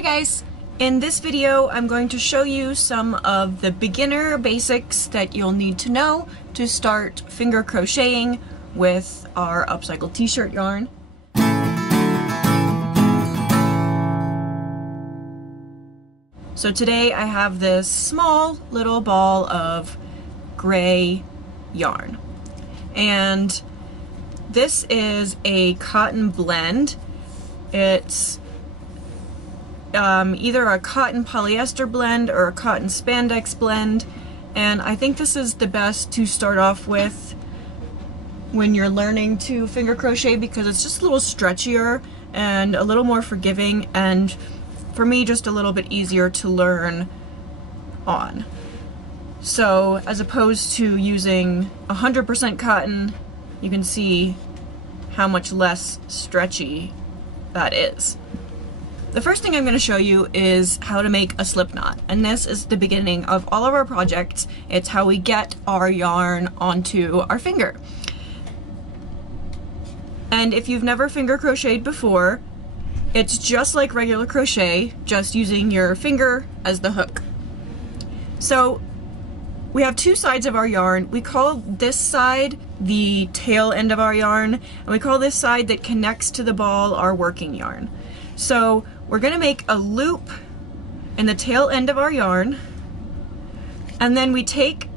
Hi guys! In this video I'm going to show you some of the beginner basics that you'll need to know to start finger crocheting with our upcycled t-shirt yarn. So today I have this small little ball of gray yarn, and this is a cotton blend. It's either a cotton polyester blend or a cotton spandex blend, and I think this is the best to start off with when you're learning to finger crochet because it's just a little stretchier and a little more forgiving, and for me just a little bit easier to learn on. So as opposed to using 100% cotton, you can see how much less stretchy that is. The first thing I'm going to show you is how to make a slip knot, and this is the beginning of all of our projects. It's how we get our yarn onto our finger. And if you've never finger crocheted before, it's just like regular crochet, just using your finger as the hook. So we have two sides of our yarn. We call this side the tail end of our yarn, and we call this side that connects to the ball our working yarn. So we're going to make a loop in the tail end of our yarn, and then we take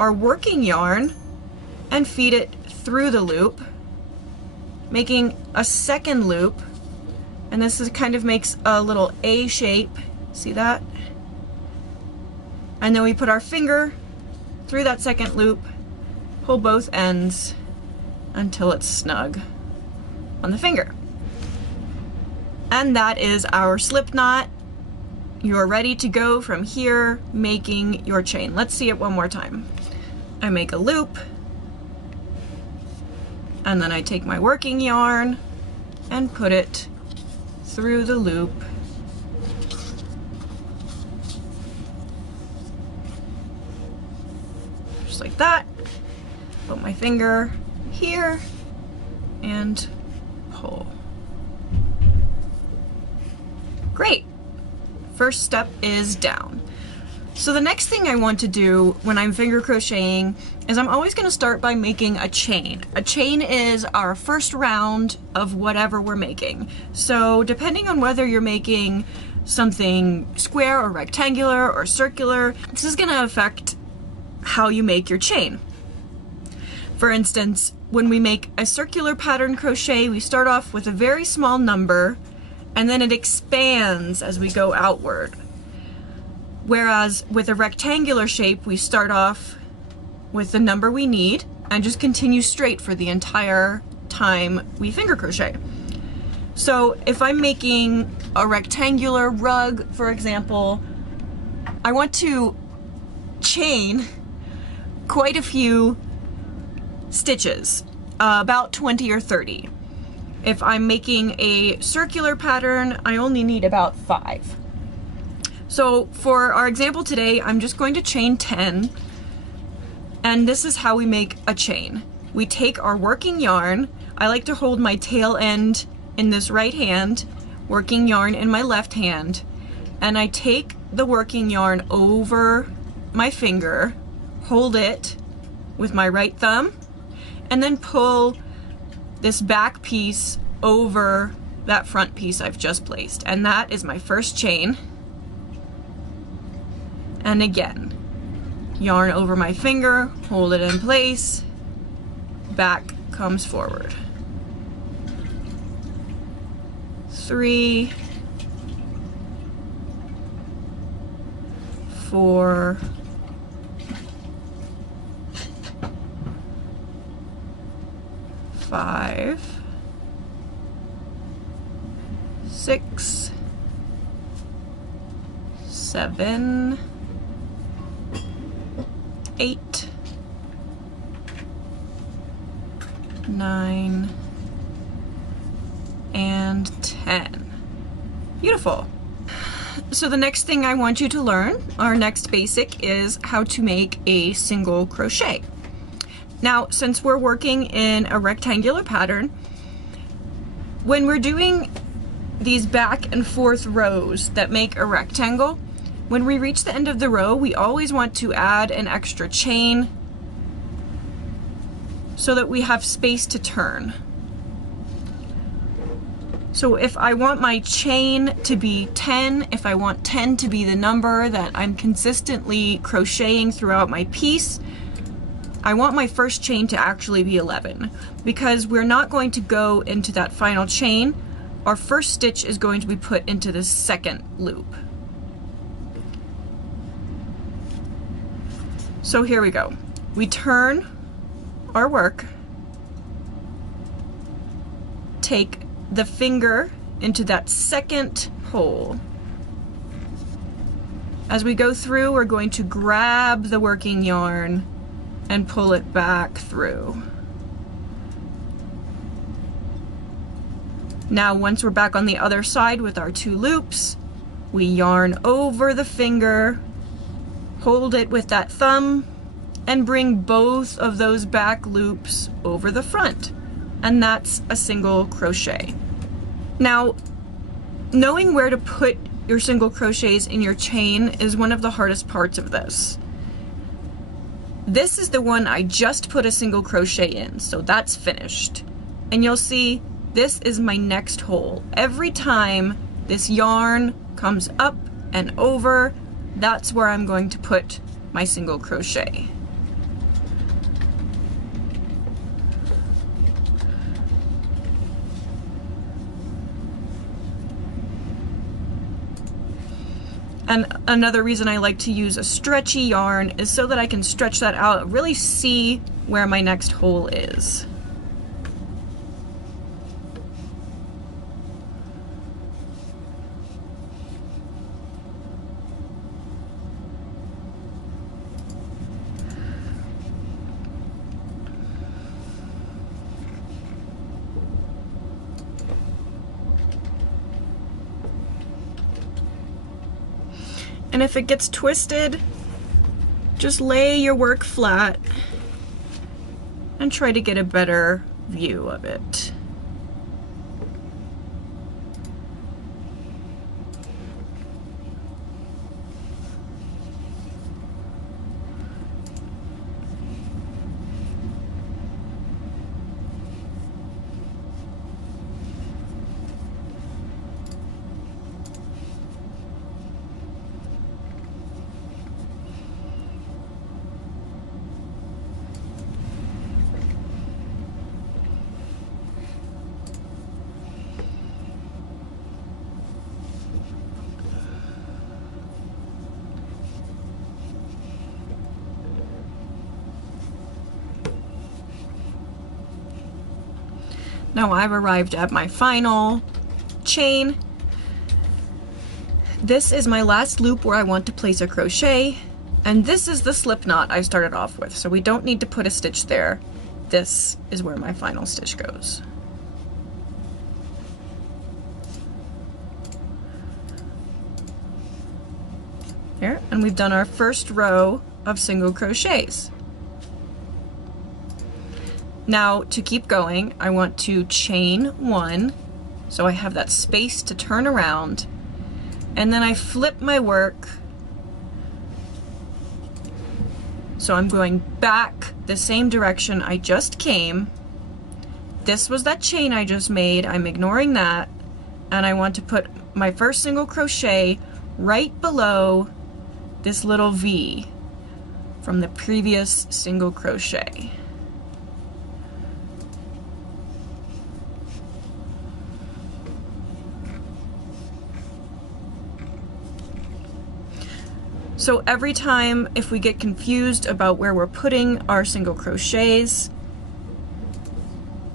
our working yarn and feed it through the loop, making a second loop, and this is kind of makes a little A shape. See that? And then we put our finger through that second loop, pull both ends until it's snug on the finger. And that is our slip knot. You're ready to go from here making your chain. Let's see it one more time. I make a loop, and then I take my working yarn and put it through the loop. Just like that. Put my finger here and pull. Great. First step is down. So the next thing I want to do when I'm finger crocheting is I'm always going to start by making a chain. A chain is our first round of whatever we're making. So depending on whether you're making something square or rectangular or circular, this is going to affect how you make your chain. For instance, when we make a circular pattern crochet, we start off with a very small number, and then it expands as we go outward. Whereas with a rectangular shape, we start off with the number we need and just continue straight for the entire time we finger crochet. So if I'm making a rectangular rug, for example, I want to chain quite a few stitches, about 20 or 30. If I'm making a circular pattern, I only need about 5. So for our example today, I'm just going to chain 10, and this is how we make a chain. We take our working yarn. I like to hold my tail end in this right hand, working yarn in my left hand, and I take the working yarn over my finger, hold it with my right thumb, and then pull this back piece over that front piece I've just placed. And that is my first chain. And again, yarn over my finger, hold it in place, back comes forward. 3, 4, 5, 6, 7, 8, 9, and 10. Beautiful. So the next thing I want you to learn, our next basic, is how to make a single crochet. Now, since we're working in a rectangular pattern, when we're doing these back and forth rows that make a rectangle. When we reach the end of the row, we always want to add an extra chain so that we have space to turn. So if I want my chain to be 10, if I want 10 to be the number that I'm consistently crocheting throughout my piece, I want my first chain to actually be 11, because we're not going to go into that final chain. Our first stitch is going to be put into the second loop. So here we go. We turn our work, take the finger into that second hole. As we go through, we're going to grab the working yarn and pull it back through. Now, once we're back on the other side with our 2 loops, we yarn over the finger, hold it with that thumb, and bring both of those back loops over the front. And that's a single crochet. Now, knowing where to put your single crochets in your chain is one of the hardest parts of this. This is the one I just put a single crochet in, so that's finished. And you'll see this is my next hole. Every time this yarn comes up and over, that's where I'm going to put my single crochet. And another reason I like to use a stretchy yarn is so that I can stretch that out and really see where my next hole is. And if it gets twisted, just lay your work flat and try to get a better view of it. Now I've arrived at my final chain. This is my last loop where I want to place a crochet, and this is the slip knot I started off with, so we don't need to put a stitch there. This is where my final stitch goes. There, and we've done our first row of single crochets. Now, to keep going, I want to chain 1, so I have that space to turn around, and then I flip my work, so I'm going back the same direction I just came. This was that chain I just made, I'm ignoring that, and I want to put my first single crochet right below this little V from the previous single crochet. So every time if we get confused about where we're putting our single crochets,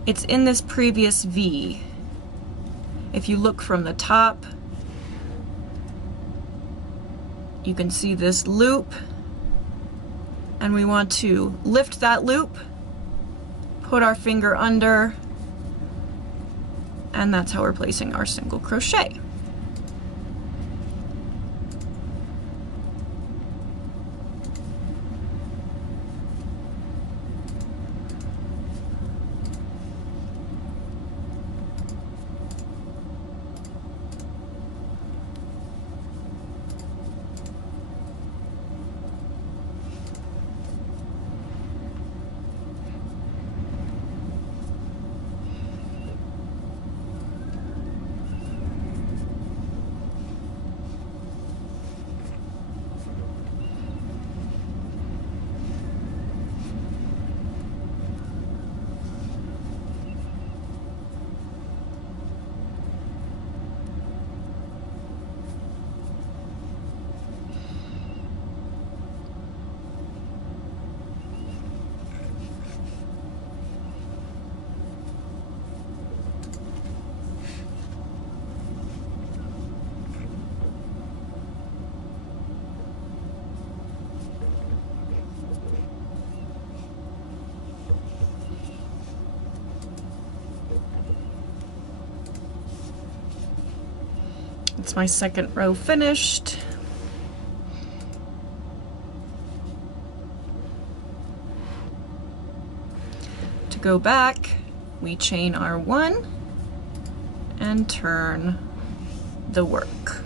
it's in this previous V. If you look from the top, you can see this loop, and we want to lift that loop, put our finger under, and that's how we're placing our single crochet. It's my second row finished. To go back, we chain our 1 and turn the work.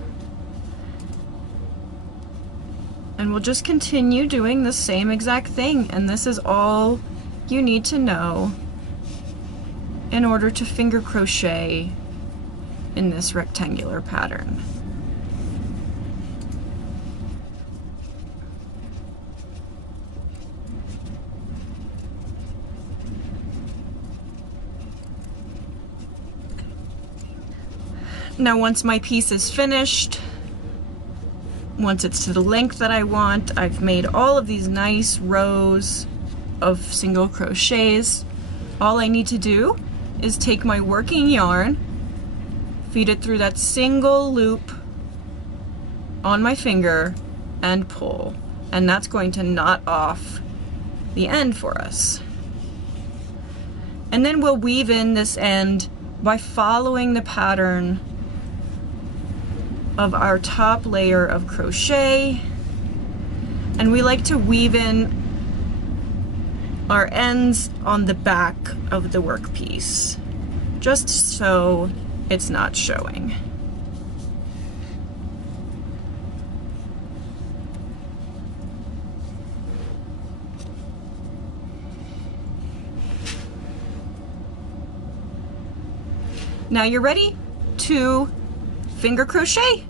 And we'll just continue doing the same exact thing, and this is all you need to know in order to finger crochet in this rectangular pattern. Now once my piece is finished, once it's to the length that I want, I've made all of these nice rows of single crochets. All I need to do is take my working yarn, feed it through that single loop on my finger, and pull. And that's going to knot off the end for us. And then we'll weave in this end by following the pattern of our top layer of crochet, and we like to weave in our ends on the back of the workpiece, just so it's not showing. Now you're ready to finger crochet.